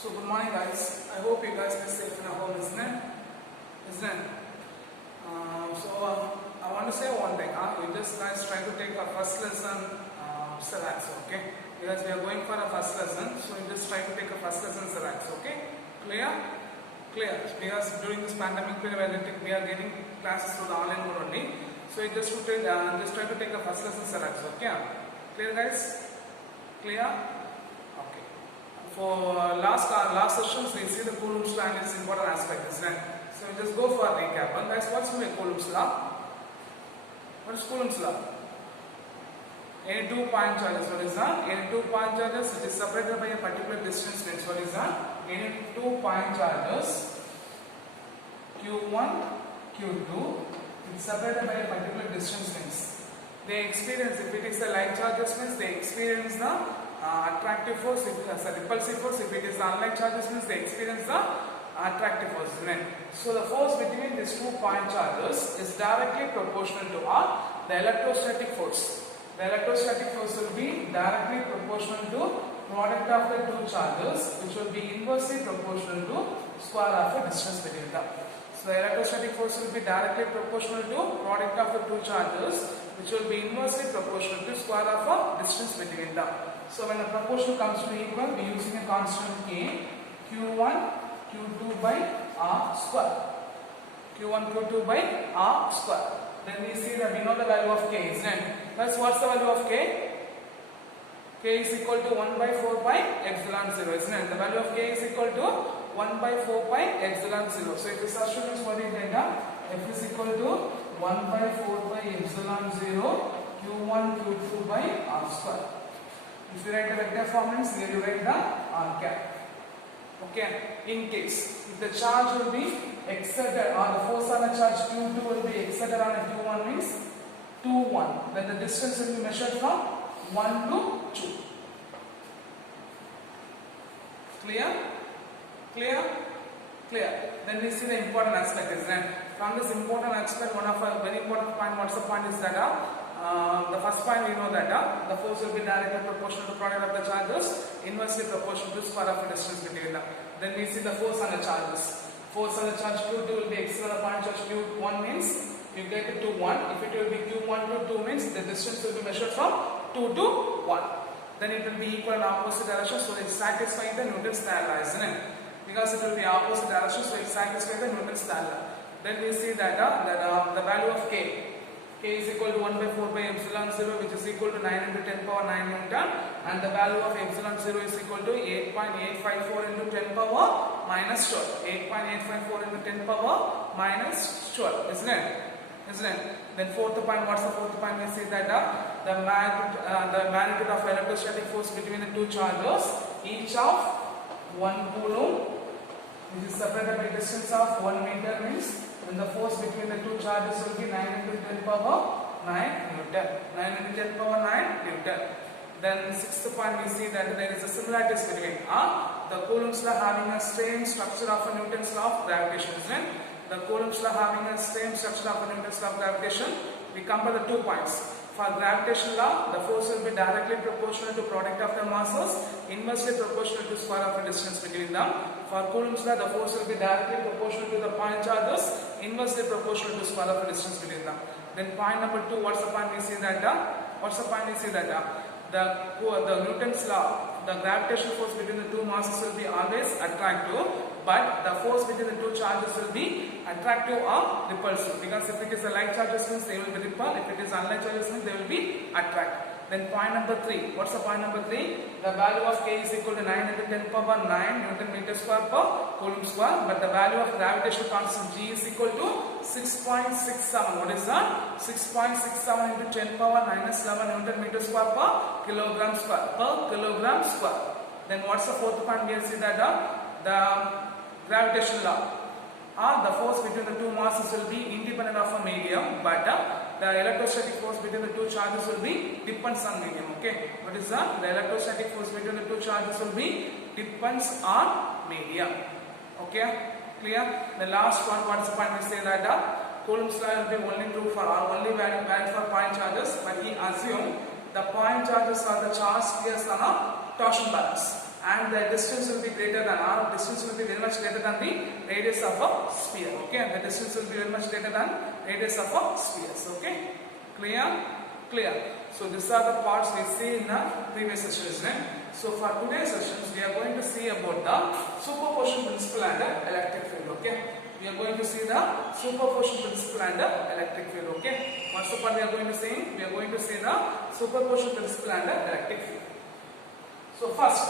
So good morning guys. I hope you guys are safe in your home, isn't it? Isn't it? I want to say one thing. We just guys try to take our first lesson Seracs, okay? Because we are going for a first lesson, so we just try to take a first lesson Seracs, okay? Clear? Clear. Because during this pandemic period, we are getting classes through the online mode only. So we just try to take a first lesson Seracs, okay? Clear guys? Clear? Okay. For last sessions, we see the Coulomb's law and its important aspect, isn't it? So we just go for a recap. And guys, what's Coulomb's law? What is Coulomb's law? Any two point charges. What is that? Any two point charges, it is separated by a particular distance length. What is that? Any two point charges, Q1, Q2, it is separated by a particular distance length. They experience, if it is a like charges means they experience the attractive force, if it is a repulsive force, if it is the unlike charges means they experience the attractive force. So the force between these 2 point charges is directly proportional to the electrostatic force. The electrostatic force will be directly proportional to product of the two charges, which will be inversely proportional to square of the distance between them. So the electrostatic force will be directly proportional to product of the two charges, which will be inversely proportional to square of a distance between them. So when the proportion comes to equal, we are using a constant K, Q1, Q2 by R square. Q1, Q2 by R square. Then we see that we know the value of K, isn't it? That's what's the value of K? K is equal to 1 by 4 pi epsilon 0, isn't it? The value of K is equal to 1 by 4 pi epsilon 0. So if this assumes what is data, F is equal to 1 by 4 pi epsilon 0 Q1 Q2 by R square. If you write the vector form means here you write the R cap. Okay. In case if the charge will be exerted or the force on a charge Q2 will be exerted on a Q1 means 2, 1. Then the distance will be measured from 1 to 2. Clear? Clear? Clear. Then we see the important aspect, isn't it? From this important aspect, one of a very important point, what's the point is that the first point we know that the force will be directly proportional to product of the charges, inversely proportional to square of the distance between them. Then we see the force on the charges. Force on the charge Q2 will be external point charge Q1 means you get it to 1. If it will be Q1 to 2 means the distance will be measured from 2 to 1. Then it will be equal and opposite direction, so it satisfies the Newton's law, isn't it? Because it will be opposite direction, so it satisfies the Newton's law. Then we see that the value of K is equal to 1 by 4 by epsilon 0, which is equal to 9 into 10 power 9 Newton, and the value of epsilon 0 is equal to 8.854 into 10 power minus 12. 8.854 into 10 power minus 12, isn't it? Isn't it? Then fourth point, what's the fourth point? We see that the magnitude of electrostatic force between the two charges, each of 1 coulomb, which is separated by distance of 1 meter means, and the force between the two charges will be 9 into 10 power 9 Newton. 9 into 10 power 9 Newton. Then sixth point, we see that there is a similarities between the Coulomb's law having a same structure of a Newton's law of gravitation, isn't it? The Coulomb's law having a same structure of a Newton's law of gravitation. We compare the 2 points. For gravitation law, the force will be directly proportional to product of the masses, inversely proportional to square of the distance between them. For Coulomb's law, the force will be directly proportional to the point charges, inversely proportional to square of the distance between them. Then point number 2, what's the point we see that? The Newton's law, the gravitational force between the two masses will be always attractive, but the force between the two charges will be attractive or repulsive. Because if it is a like charges means they will be repelled, if it is unlike charges means they will be attracted. Then point number 3, what's the point number 3? The value of K is equal to 9 into 10 power 9 Newton meter square per Coulomb square, but the value of gravitational constant G is equal to 6.67. What is that? 6.67 into 10 power minus 11 Newton meter square per kilogram square. Then what's the fourth point? We will see that the gravitational law, the force between the two masses will be independent of a medium, but the electrostatic force between the two charges will be depends on medium. Okay, what is that? The electrostatic force between the two charges will be depends on medium. Okay, clear? The last one, what's the point? We say that Coulomb's law will be only true for only valid for point charges, but he assumed the point charges are the charge pairs on a torsion balance. and the distance will be greater than r. Distance will be very much greater than the radius of a sphere. Okay, and the distance will be very much greater than radius of a sphere. Okay, clear? Clear. So these are the parts we see in the previous sessions. So for today's sessions, we are going to see about the superposition principle and the electric field. Okay, we are going to see the superposition principle and the electric field. Okay, what's the part we are going to see? We are going to see the superposition principle and the electric field. So first,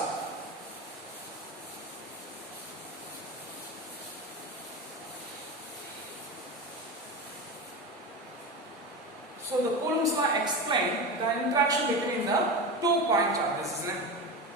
so the Coulomb's law explains the interaction between the 2 point charges, isn't it?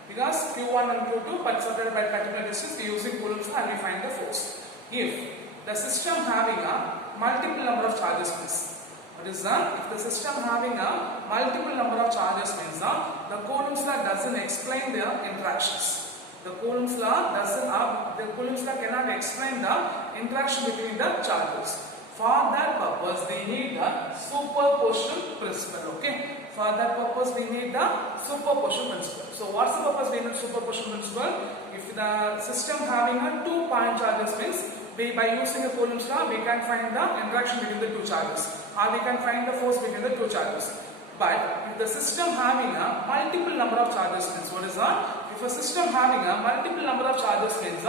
Because Q1 and Q2 are separated by particular distance, we using Coulomb's law and we find the force. If the system having a multiple number of charges means, what is that? If the system having a multiple number of charges means the Coulomb's law doesn't explain the interactions. The Coulomb's law cannot explain the interaction between the charges. For that purpose, we need the superposition principle. Okay. For that purpose, we need the superposition principle. So, what's the purpose we need superposition principle? If the system having a 2 point charges means, by using the Coulomb's law, we can find the interaction between the 2 charges, or we can find the force between the 2 charges. But if the system having a multiple number of charges means, what is that? If a system having a multiple number of charges means,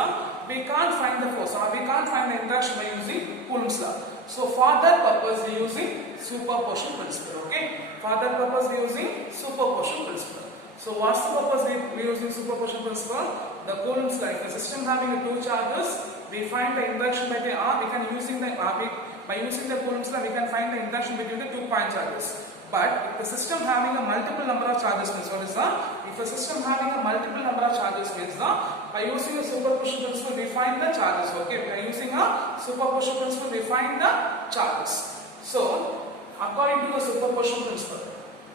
we can't find the force, or we can't find the interaction by using Coulomb's law. So for that purpose, we are using superposition principle. Okay. For that purpose, we are using superposition principle. So what's the purpose we are using superposition principle? The Coulomb's law. If a system having a 2 charges, we find the interaction by the r. We can using the by using the Coulomb's law, we can find the interaction between the 2 point charges. But if the system having a multiple number of charges means, what is that? If a system having a multiple number of charges means, by using a superposition principle, we find the charges. Okay, by using a superposition principle, we find the charges. So, according to the superposition principle,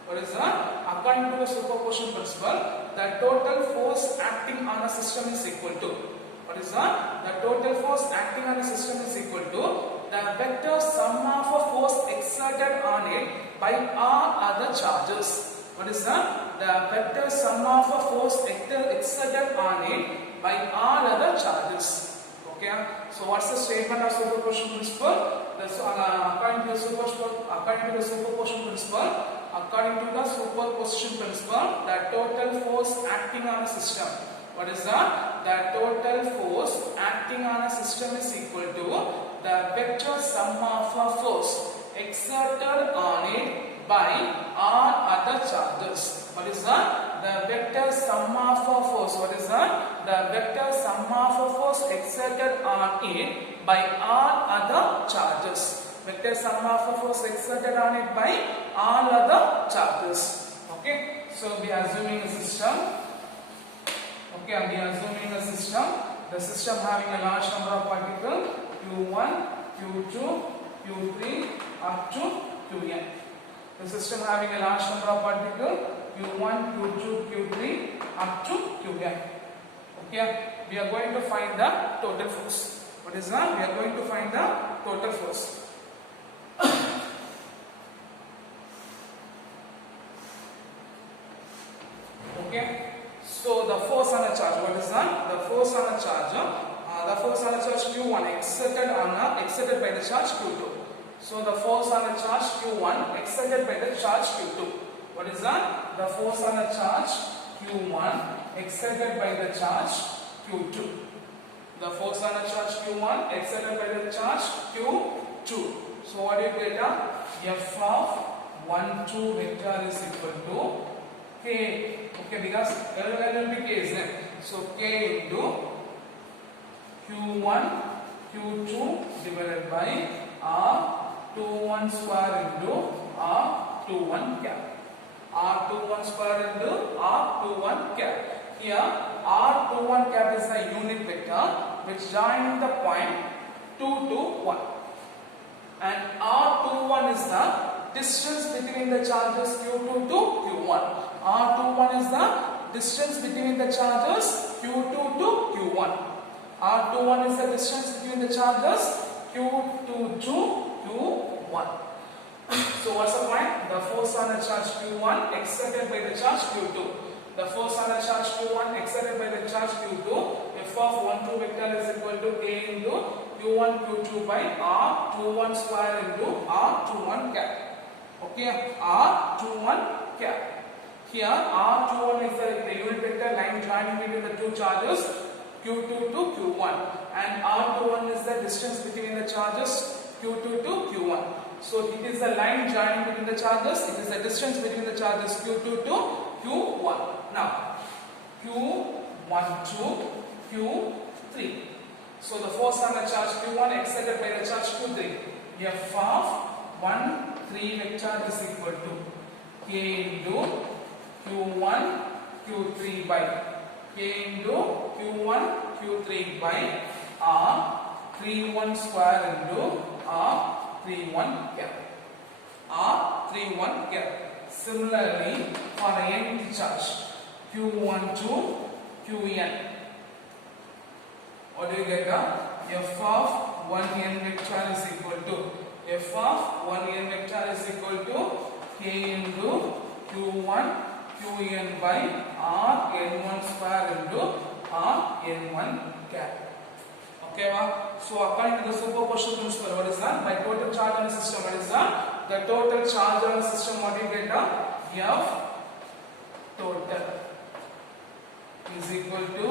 what is that? According to the superposition principle, the total force acting on a system is equal to, what is that? The total force acting on a system is equal to the vector sum of a force exerted on it by r other charges. What is that? The vector sum of a force exerted on it by r other charges. Okay. So what's the statement of superposition principle? According to the superposition principle, the total force acting on a system. What is that? The total force acting on a system is equal to the vector sum of a force exerted on it by r other charges. What is that? The vector sum of a force. What is that? The vector sum of a force exerted on it by r other charges. Vector sum of a force exerted on it by all other charges. Okay. So we are assuming a system. Okay, we are assuming a system. The system having a large number of particles, Q1, Q2, Q3 up to Qn. The system having a large number of particles, Q1, Q2, Q3 up to Qn. Okay, we are going to find the total force. What is that? We are going to find the total force. Okay. So the force on a charge, what is that? The force on a charge, Q1 exerted by the charge Q2. So the force on a charge Q1 exerted by the charge Q2. What is that? The force on a charge Q1 exerted by the charge Q2. The force on a charge Q1 exerted by the charge Q2. So what do you get? F of 1, 2 vector is equal to K. Okay, because L will be K, isn't it? So K into Q1, Q2 divided by R21 square into R21 cap. R21 square into R21 cap. Here R21 cap is the unit vector which joins the point 2 to 1. And R21 is the distance between the charges Q2 to Q1. R21 is the distance between the charges Q2 to Q1. R21 is the distance between the charges Q2 to Q1. So what's the point? The force on a charge Q1 exerted by the charge Q2. The force on a charge Q1 exerted by the charge Q2, f of 1 2 vector is equal to A into Q1 Q2 by R21 square into R21 cap. Okay, R21 cap. Here R21 is the unit vector line joining between the two charges Q2 to Q1, and R21 is the distance between the charges Q2 to Q1. So it is the line joining between the charges, it is the distance between the charges Q2 to Q1. Now Q1 to Q3. So the force on the charge Q1 excited by the charge Q3. F of 1 3 vector is equal to K into Q1 Q3 by K into Q1 Q3 by R31 square into R31 cap. R31 cap. Similarly, for the nth charge Q1 to Qn, what do you get? F of 1n vector is equal to F of 1n vector is equal to K into Q1 Qn by Rn1 square into Rn1 cap. Okay, so according to the superposition principle, what is that? By total charge on the system, what is that? The total charge on the system, what do you get? F total is equal to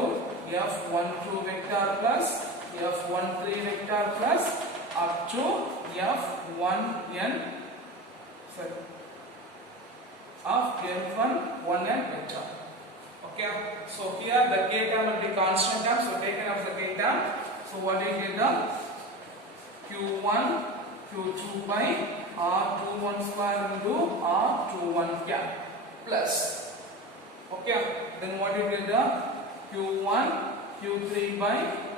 F12 vector plus F13 vector plus up to F1n of F1 1n vector. Okay, so here the k term will be constant term, so taken as the k term. So what do you get? Q1 Q2 by R21 square into R21 cap plus. Okay, then what do you get? Q1 Q3 by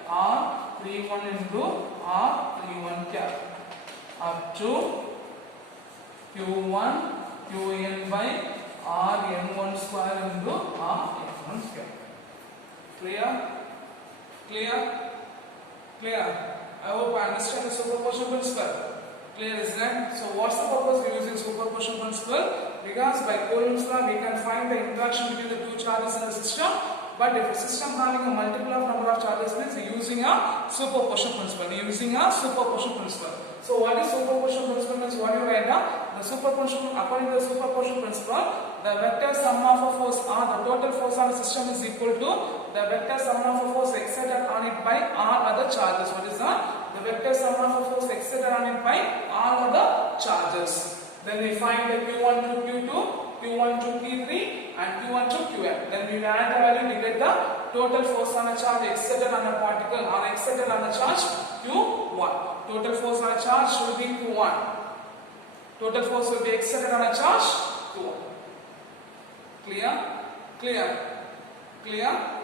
R31 into R31 cap up to Q1 Qn by Rn1 square into Rn1 cap. Clear? Clear? Clear? I hope I understand the superposition principle. Clear, is that? So what's the purpose of using superposition principle? Because by Coulomb's law we can find the interaction between the two charges in the system. But if a system having a multiple of number of charges means using a superposition principle. Using a superposition principle. So what is superposition principle means? What do you write down? The superposition, according to the superposition principle, the vector sum of a force or the total force on the system is equal to the vector sum of a force exerted on it by all other charges. What is that? The vector sum of a force exerted on it by all other charges. Then we find the Q1 to Q2, Q1 to Q3 and Q1 to Qn. Then we add the value to get the total force on a charge exerted on a particle or exerted on a charge Q1. Total force on a charge should be Q1. Total force will be exerted on a charge Q1. Clear? Clear? Clear?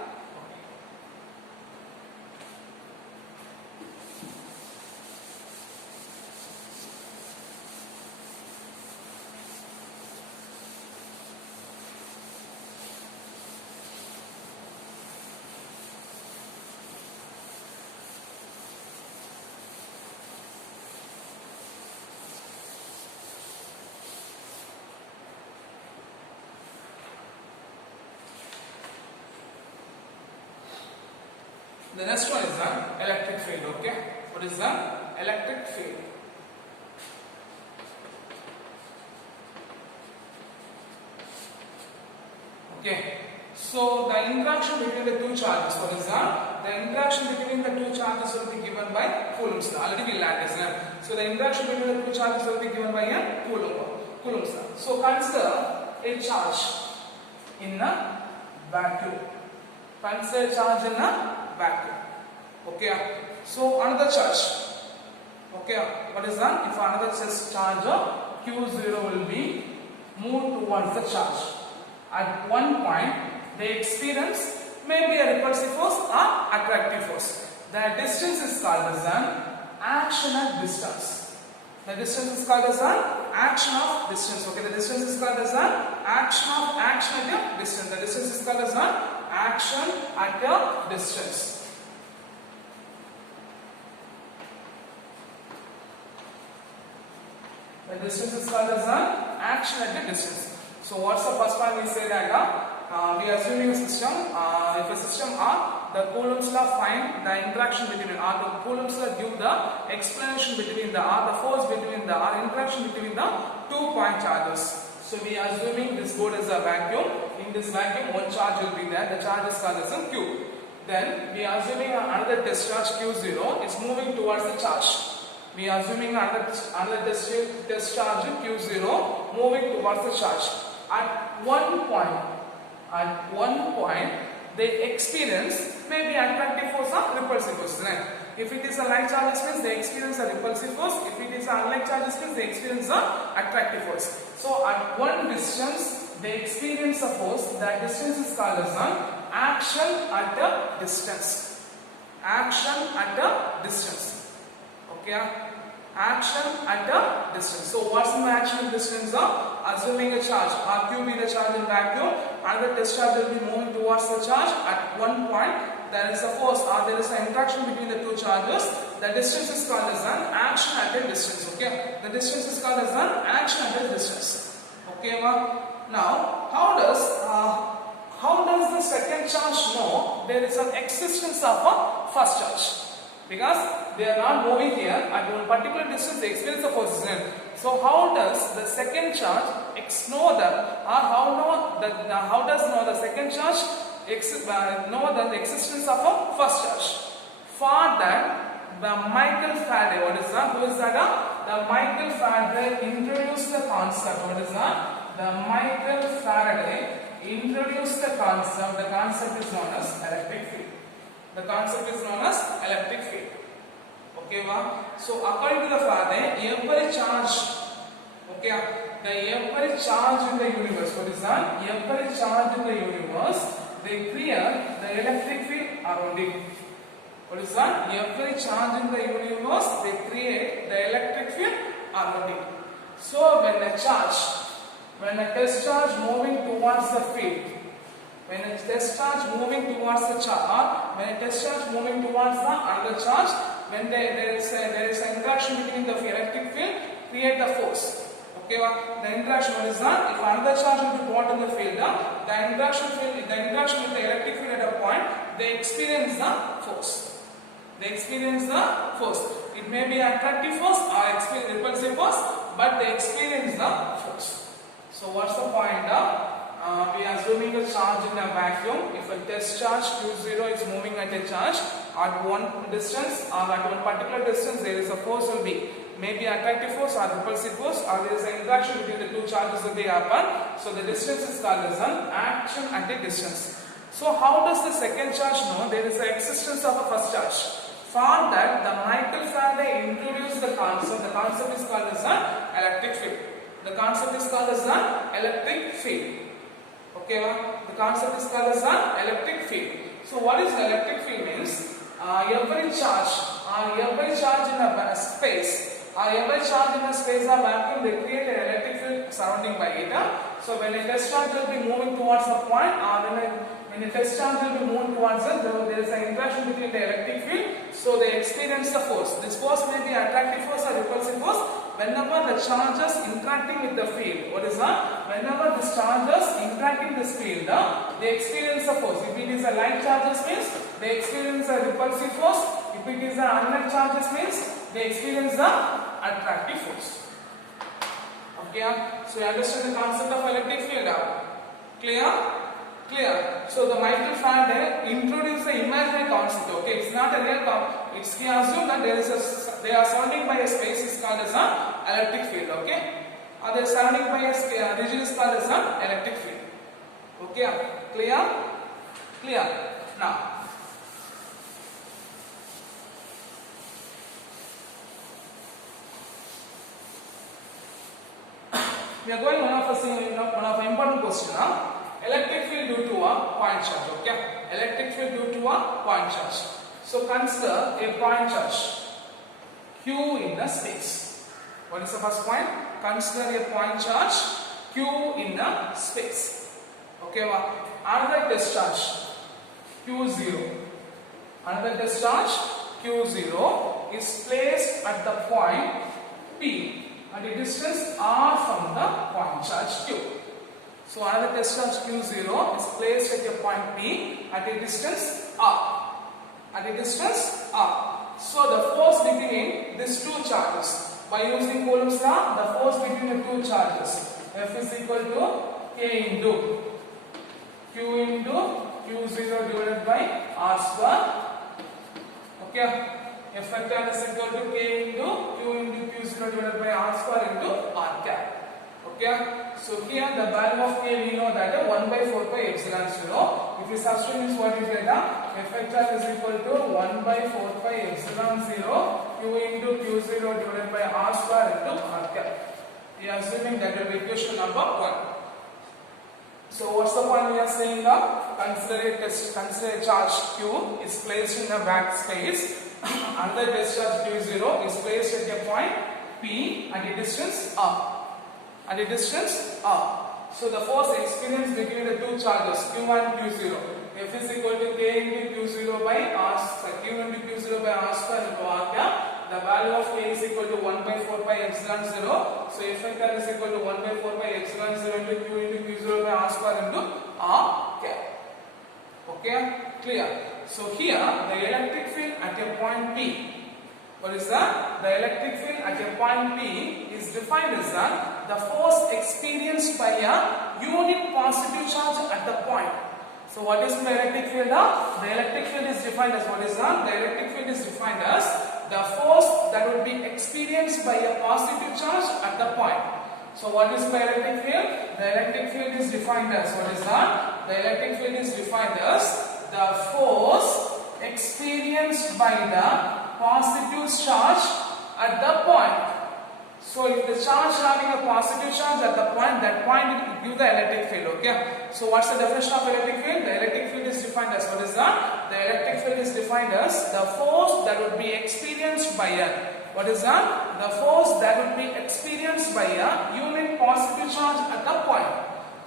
The next one is the electric field. Okay, what is the electric field? Okay, so the interaction between the two charges, what is that? The interaction between the two charges will be given by Coulomb's law. Already we learned this. So the interaction between the two charges will be given by a Coulomb's law. So consider a charge in a vacuum. Consider a charge in a vacuum. Okay, so another charge. Okay, what is that? If another charge Q0 will be moved towards the charge. At one point, they experience maybe a repulsive force or attractive force. The distance is called as an action at distance. The distance is called as an action of distance. Okay, the distance is called as an action at a distance. The distance is called as an action at a distance. The distance is called as an action at a distance. So what's the first one? We say that we are assuming a system if a system R, the Coulomb's law find the interaction between R. The Coulomb's law give the explanation between the R, the force between the R, interaction between the 2 point charges. So we are assuming this board is a vacuum. In this vacuum, one charge will be there. The charge is called as a Q. Then we are assuming another test charge Q0 is moving towards the charge. We are assuming another test charge Q0 moving towards the charge. At one point, they experience maybe attractive force or repulsive force. Right? If it is a like charges means they experience a repulsive force. If it is a unlike charges means they experience a attractive force. So at one distance they experience a force. That distance is called as an action at a distance. Action at a distance. Okay. Action at a distance. So what's the action distance? Assuming a charge, RQ be the charge in vacuum, another test charge will be moving towards the charge. At one point there is a force or there is an interaction between the two charges. The distance is called as an action at a distance. Okay, the distance is called as an action at a distance. Okay, now how does the second charge know there is an existence of a first charge? Because they are not moving here at one particular distance, they experience the force. So how does the second charge know that, or how does know the second charge know the existence of a first charge? For that, the Michael Faraday, what is that? Who is that? The Michael Faraday introduced the concept. What is that? The Michael Faraday introduced the concept. The concept is known as electric field. The concept is known as electric field. Okay, so according to the Faraday, every charge, every charge in the universe, what is that? Every charge in the universe, they create the electric field around it. What is that? Every charge in the universe, they create the electric field around it. So when a test charge moving towards the field, when a test charge moving towards the charge, when a test charge moving towards the other charge, when there is an interaction between the electric field, create the force. Okay, the interaction, what is that? If another charge will be brought in the field, the interaction with the electric field at a point, they experience the force. They experience the force. It may be attractive force or repulsive force, but they experience the force. So what's the point? We are assuming a charge in a vacuum. If a test charge Q0 is moving at a charge at one distance or at one particular distance, there is a force will be maybe attractive force or repulsive force, or there is an interaction between the two charges that they happen. So the distance is called as an action at a distance. So how does the second charge know there is the existence of a first charge? For that, the Michael Faraday introduced the concept. The concept is called as an electric field. The concept is called as an electric field. Okay, the concept is called as an electric field. So what is electric field means? Every charge in a space, every charge in a space or vacuum, they create an electric field surrounding by it. So when a test charge will be moving towards a point, or when a test charge will be moving towards it, there is an interaction between the electric field. So they experience the force. This force may be attractive force or repulsive force. Whenever the charges interacting with the field, what is that? Whenever the charges interacting this field, they experience a force. If it is a like charges means they experience a repulsive force. If it is an unlike charges means they experience the attractive force. Okay, so you understand the concept of electric field? Clear? Clear. So the Michael Faraday introduced the imaginary concept. Okay, it's not a real concept. It's we assume that they are surrounding by a space is called as an electric field. Okay, or they are surrounding by a region is called as an electric field. Okay, clear? Clear. Now, we are going one of important question. Electric field due to a point charge. Okay, electric field due to a point charge. So consider a point charge Q in the space. What is the first point? Consider a point charge Q in the space. Okay, another test charge Q0. Another test charge Q0 is placed at the point P at a distance R from the point charge Q. So another test charge Q0 is placed at a point P at a distance R. At a distance R. So the force between these two charges, by using Coulomb's law, the force between the two charges, F is equal to K into Q into Q0 divided by R square. Okay. F vector is equal to K into Q into Q0 divided by R square into R cap. Okay. So here the value of K we know that 1 by 4 pi epsilon 0. If we substitute this, what is get? F vector is equal to 1 by 4 pi epsilon 0 Q into Q0 divided by R square into R cap. We are assuming that will be equation number 1. So what's the point we are saying now? Consider a charge Q is placed in the back space. Another test charge Q0 is placed at a point P at a distance R. At a distance R. So the force experienced between the two charges Q and Q0, F is equal to K into Q0 by R, Q into Q0 by R square into R cap. The value of K is equal to 1 by 4 pi epsilon 0. So F vector is equal to 1 by 4 pi epsilon 0 into Q into Q0 by R square into R cap. Okay, clear. So here the electric field at a point P. What is that? The electric field at a point P is defined as the force experienced by a unit positive charge at the point. So what is the electric field? The electric field is defined as what is that? The electric field is defined as the force that would be experienced by a positive charge at the point. So what is the electric field? The electric field is defined as what is that? The electric field is defined as the force experienced by the positive charge at the point. So if the charge having a positive charge at the point, that point will give the electric field. Okay. So what's the definition of electric field? The electric field is defined as what is that? The electric field is defined as the force that would be experienced by a what is that? The force that would be experienced by a unit positive charge at the point.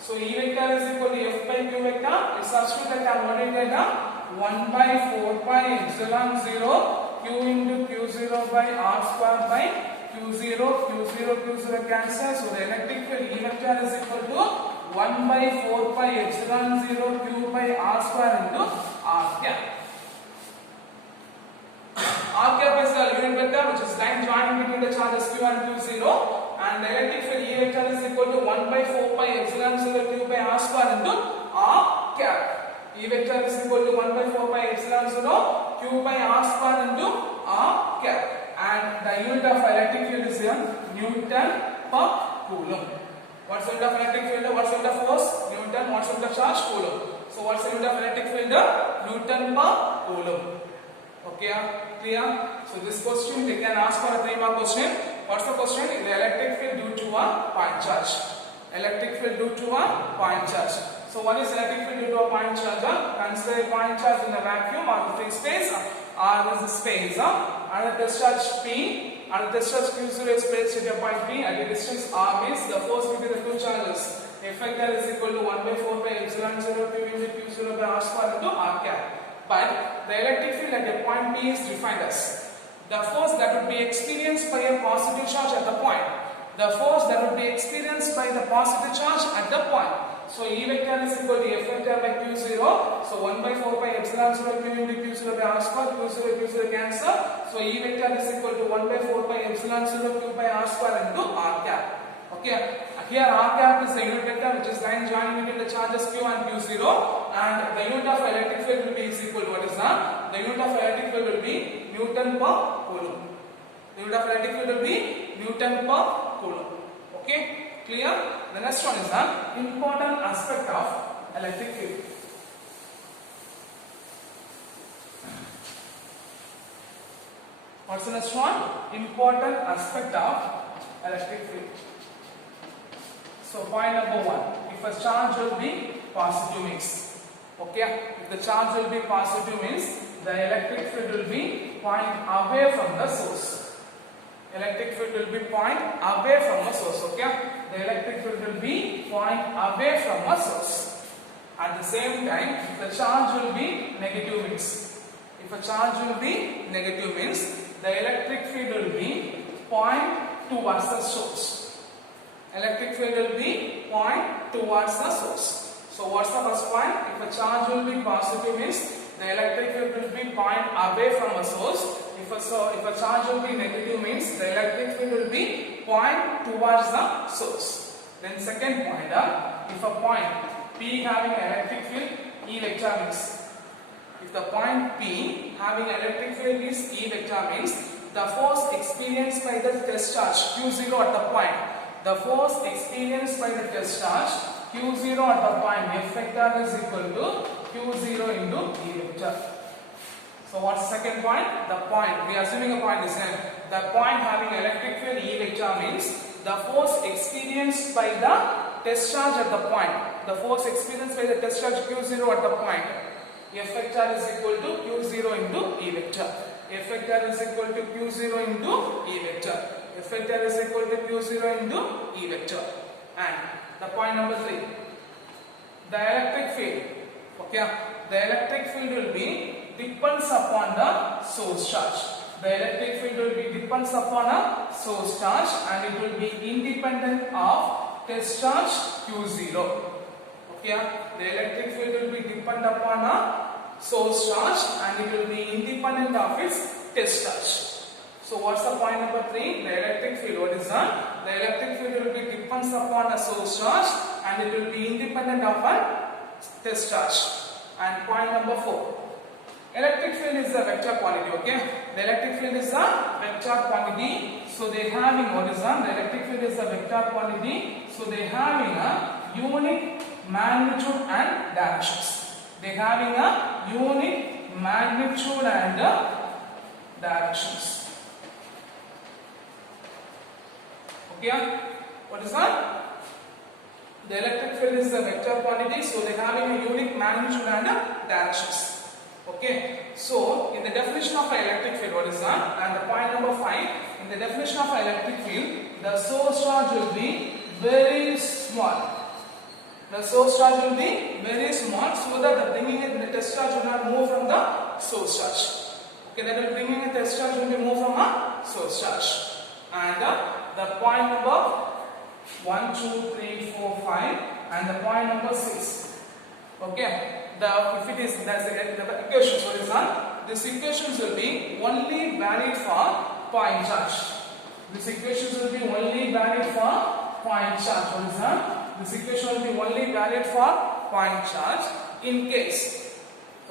So E vector is equal to F by Q vector. We substitute that what is that? 1 by 4 pi epsilon 0 Q into Q0 by R square by Q0, Q0 cancel. So the electric field E vector is equal to 1 by 4 pi epsilon 0 Q by R square into R cap. R cap is the unit vector which is line joining between the charges Q and Q0, and the electric field E vector is equal to 1 by 4 pi epsilon 0 Q by R square into R cap. E vector is equal to 1 by 4 pi epsilon 0 Q by R square into R cap, and the unit of electric field is here Newton per Coulomb. What's the unit of electric field? What's the unit of force? Newton. What's the unit of charge? Coulomb. So what's the unit of electric field? Newton per Coulomb. Okay, clear? So this question they can ask for a 3-mark question. What's the question? The electric field due to a point charge. Electric field due to a point charge. So what is electric field due to a point charge? Consider a point charge in a vacuum or the free space. R is the space. And the test charge P and the test charge Q0 is placed at a point P at a distance R means the force between the two charges. F vector is equal to 1 by 4 pi epsilon 0 Q into Q0 by R square into R cap. But the electric field at a point P is defined as the force that would be experienced by a positive charge at the point. The force that would be experienced by the positive charge at the point. So E vector is equal to F vector by Q0. So 1 by 4 pi epsilon 0 Q into Q0 by R square, Q0 cancel. So E vector is equal to 1 by 4 pi epsilon 0 Q by R square into R cap. Okay. Here R cap is the unit vector which is line joining between the charges Q and Q0, and the unit of electric field will be is equal to what is that? The unit of electric field will be Newton per Coulomb. The unit of electric field will be Newton per Coulomb. Okay. Clear? The next one is the important aspect of electric field. What's the next one? Important aspect of electric field. So point number 1. If a charge will be positive means, okay, if the charge will be positive means the electric field will be point away from the source. Electric field will be point away from the source, okay. The electric field will be point away from a source. At the same time, if the charge will be negative means, if a charge will be negative means the electric field will be point towards the source. Electric field will be point towards the source. So what's the first point? If a charge will be positive means the electric field will be point away from a source. If a charge will be negative means the electric field will be point towards the source. Then second point, if a point P having electric field E vector means, if the point P having electric field is E vector means the force experienced by the test charge Q0 at the point, the force experienced by the test charge Q0 at the point F vector is equal to Q0 into E vector. So what's the second point? The point, we are assuming a point is there. The point having electric field E vector means the force experienced by the test charge at the point, the force experienced by the test charge Q0 at the point, F vector is equal to Q0 into E vector. F vector is equal to Q0 into E vector. F vector is equal to Q0 into E vector. And the point number 3, the electric field, okay, the electric field will be depends upon the source charge. The electric field will be depends upon a source charge and it will be independent of test charge Q0. Okay, the electric field will be dependent upon a source charge and it will be independent of its test charge. So what's the point number 3? The electric field, what is that? The electric field will be depends upon a source charge and it will be independent of a test charge. And point number 4, electric field is a vector quantity, okay? The electric field is a vector quantity. So they having, what is that? The electric field is a vector quantity. So they having a unique magnitude and directions. They having a unique magnitude and directions. Okay? What is that? The electric field is a vector quantity. So they having a unique magnitude and directions. Okay, so in the definition of an electric field, what is that? And the point number 5, in the definition of an electric field, the source charge will be very small. The source charge will be very small so that the bringing in the test charge will not move from the source charge. Okay, that will bringing in the test charge will be moved from a source charge. And the point number 1, 2, 3, 4, 5 and the point number 6. Okay. If it is the equations, what is that? These equations will be only valid for point charge. These equations will be only valid for point charge. What is that? This equation will be only valid for point charge in case.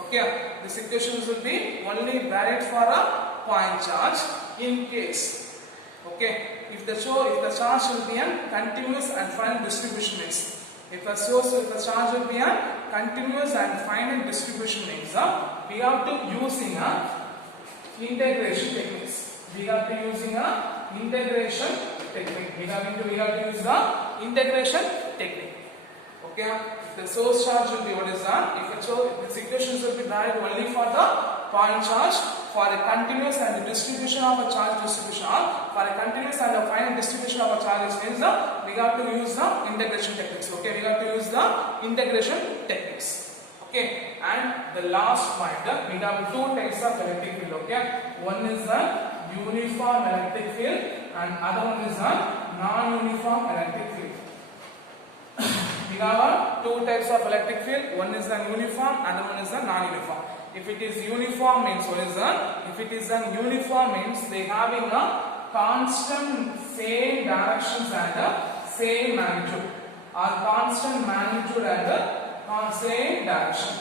Okay, these equations will be only valid for a point charge in case. Okay, if the charge will be a continuous and finite distribution means. If a charge will be a continuous and finite distribution means we have to using a integration techniques. We have to using a integration technique. We have to use the integration technique. Okay. If the source charge will be, what is that? If these equations will be valid only for the point charge, for a continuous and the distribution of a charge distribution, for a continuous and a finite distribution of a charge means we have to use the integration techniques. Okay, we have to use the integration techniques. Okay, and the last point, we have 2 types of electric field. Okay, one is the uniform electric field and other one is the non-uniform electric field. We have 2 types of electric field. One is the uniform, other one is the non-uniform. If it is uniform means, what is that? If it is an uniform means they having a constant same directions and same magnitude, or constant magnitude and same direction.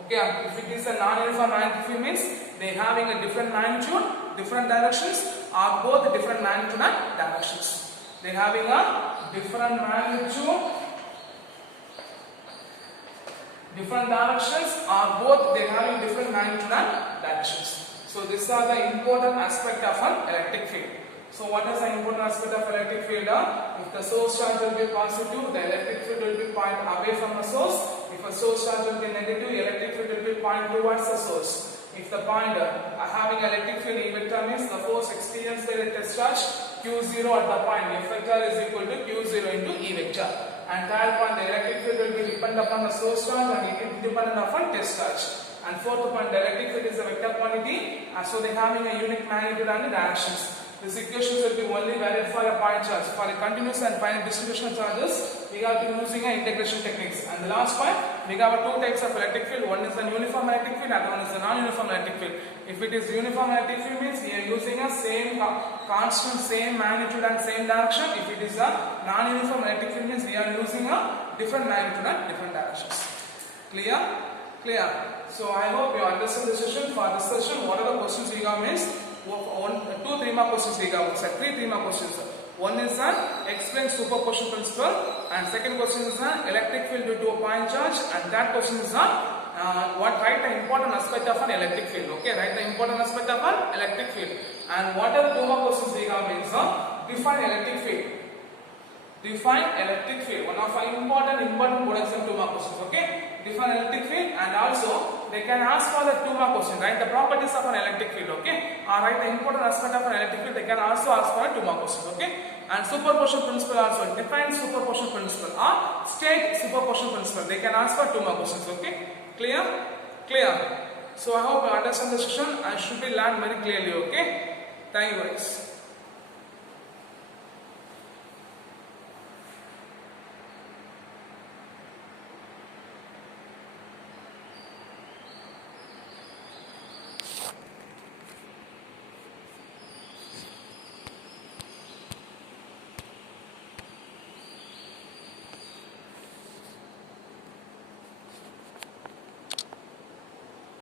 Okay, if it is a non-uniform electric field means they having a different magnitude, different directions, or both different magnitude and directions. They having a different magnitude, different directions, or both they having different magnitude and directions. So these are the important aspect of an electric field. So what is the important aspect of electric field? If the source charge will be positive, the electric field will be point away from the source. If a source charge will be negative, the electric field will be point towards the source. If the point having electric field E vector means the force experienced by the test charge Q0 at the point F vector is equal to Q0 into E vector. And third point, the electric field will be dependent upon the source charge and independent upon test charge. And fourth point, the electric field is a vector quantity, so they having a unique magnitude and directions. These equations will be only valid for a point charge. For a continuous and finite distribution charges, we have been using integration techniques. And the last point, we have two types of electric field. One is the uniform electric field, and one is the non-uniform electric field. If it is uniform electric field, means we are using a same constant, same magnitude and same direction. If it is a non-uniform electric field, means we are using a different magnitude and different directions. Clear? Clear. So I hope you understand the session. For this session, what are the questions we have means? 3 mark questions we have. 3 mark questions. One is explain superposition principle, and second question is electric field due to a point charge, and third question is write the important aspect of an electric field. Okay, write the important aspect of an electric field. And what are the 2 mark questions we have means define electric field. Define electric field. One of our important board exam 2 mark questions. Okay, define electric field, and also they can ask for the 2 mark question. Write the properties of an electric field. Okay, or write the important aspect of an electric field. They can also ask for a 2 mark question. Okay, and superposition principle also. Define superposition principle or state superposition principle. They can ask for 2 mark questions. Okay, clear? Clear. So I hope you understand the session. I should be learned very clearly. Okay, thank you guys.